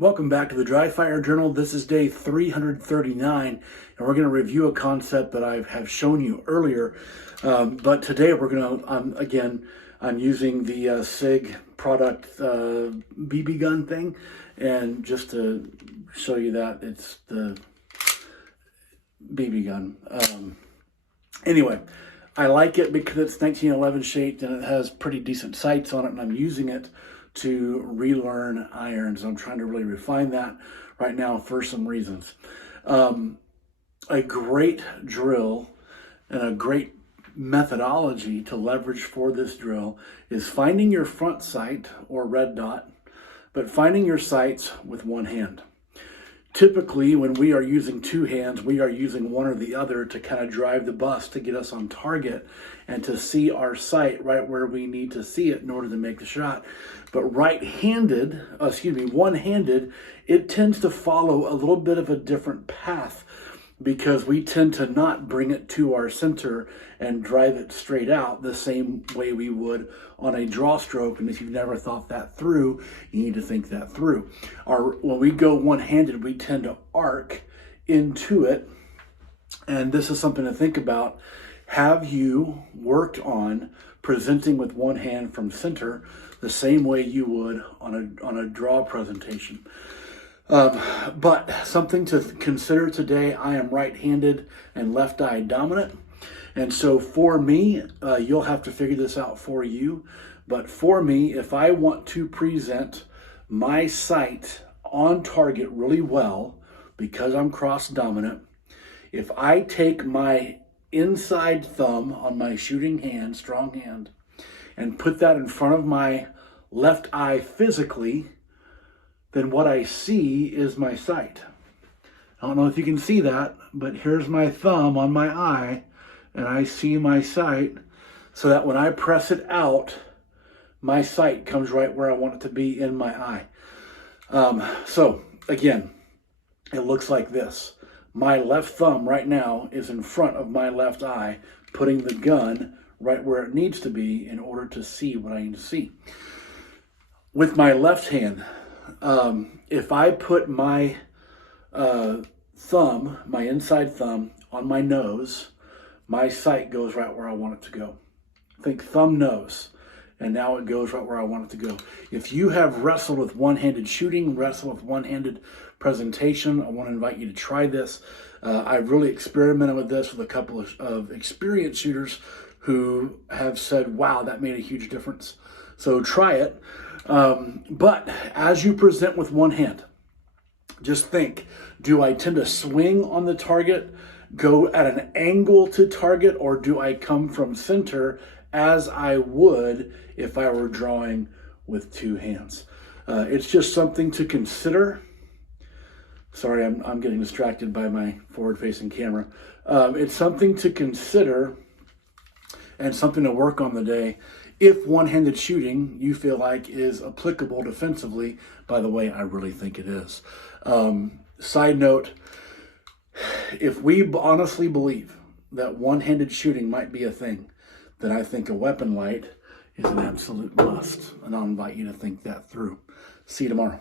Welcome back to the Dry Fire Journal. This is day 339, and we're going to review a concept that I have shown you earlier. But today we're going to, I'm using the SIG product BB gun thing, and just to show you that it's the BB gun. Anyway, I like it because it's 1911 shaped and it has pretty decent sights on it, and I'm using it to relearn irons. I'm trying to really refine that right now for some reasons. A great drill and a great methodology to leverage for this drill is finding your front sight or red dot, but finding your sights with one hand. Typically, when we are using two hands, we are using one or the other to kind of drive the bus to get us on target and to see our sight right where we need to see it in order to make the shot. But one-handed, it tends to follow a little bit of a different path because we tend to not bring it to our center and drive it straight out the same way we would on a draw stroke. And if you've never thought that through, you need to think that through. When we go one-handed, we tend to arc into it. And this is something to think about. Have you worked on presenting with one hand from center the same way you would on a draw presentation? But something to consider today, I am right-handed and left-eye dominant. And so for me, you'll have to figure this out for you. But for me, if I want to present my sight on target really well, because I'm cross-dominant, if I take my inside thumb on my shooting hand, strong hand, and put that in front of my left eye physically, then what I see is my sight. I don't know if you can see that, but here's my thumb on my eye, and I see my sight, so that when I press it out, my sight comes right where I want it to be in my eye. So again, it looks like this. My left thumb right now is in front of my left eye, putting the gun right where it needs to be in order to see what I need to see. With my left hand, if I put my thumb, my inside thumb, on my nose, my sight goes right where I want it to go. Think thumb nose, and now it goes right where I want it to go. If you have wrestled with one-handed shooting, wrestled with one-handed presentation, I want to invite you to try this. I've really experimented with this with a couple of experienced shooters who have said, wow, that made a huge difference. So try it. But as you present with one hand, just think, do I tend to swing on the target, go at an angle to target, or do I come from center as I would if I were drawing with two hands? It's just something to consider. Sorry, I'm getting distracted by my forward-facing camera. It's something to consider and something to work on the day. If one-handed shooting you feel like is applicable defensively, by the way, I really think it is. Side note, if we honestly believe that one-handed shooting might be a thing, then I think a weapon light is an absolute must, and I'll invite you to think that through. See you tomorrow.